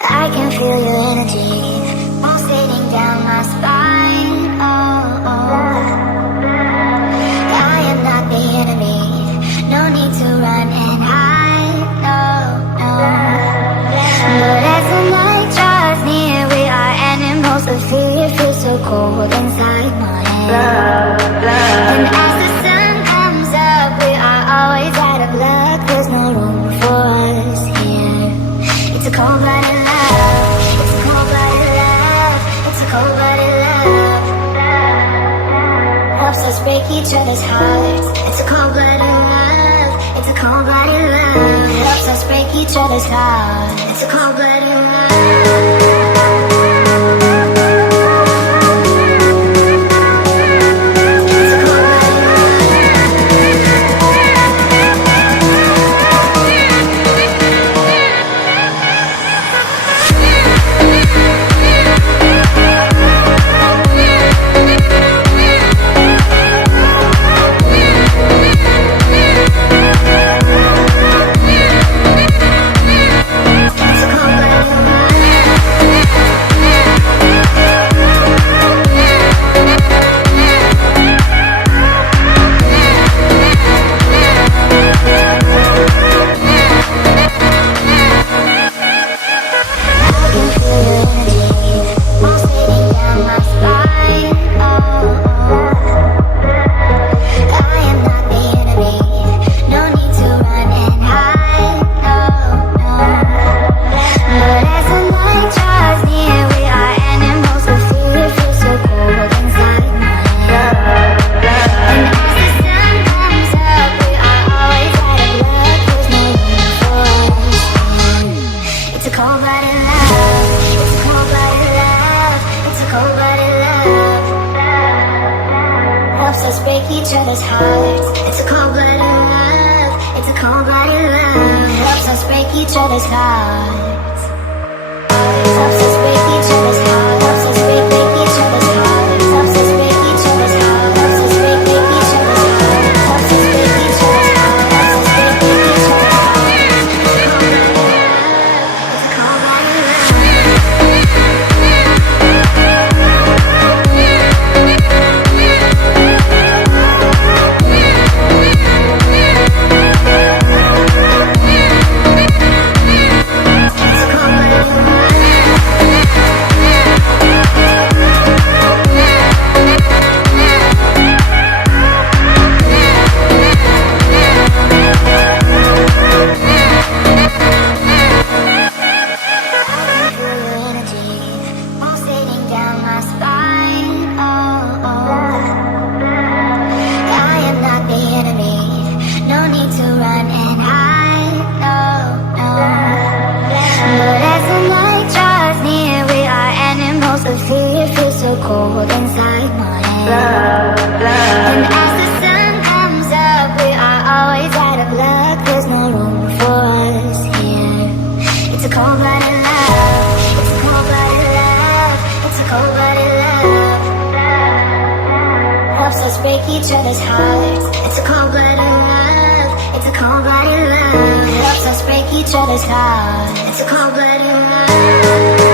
I can feel your energy pulsating down my spine. Oh, oh. I am not the enemy. No need to run and hide. No, no. But as the night draws near, we are animals of fear. Feel so cold inside my head. And as the sun comes up, we are always out of luck. There's no room for us here. It's a cold-blooded love. It's a cold-blooded love. It's a cold-blooded love. Helps us break each other's hearts. It's a cold-blooded love. It's a cold-blooded love. Helps us break each other's hearts. It's a cold-blooded love. Each other's heart. It's a cold-blooded love.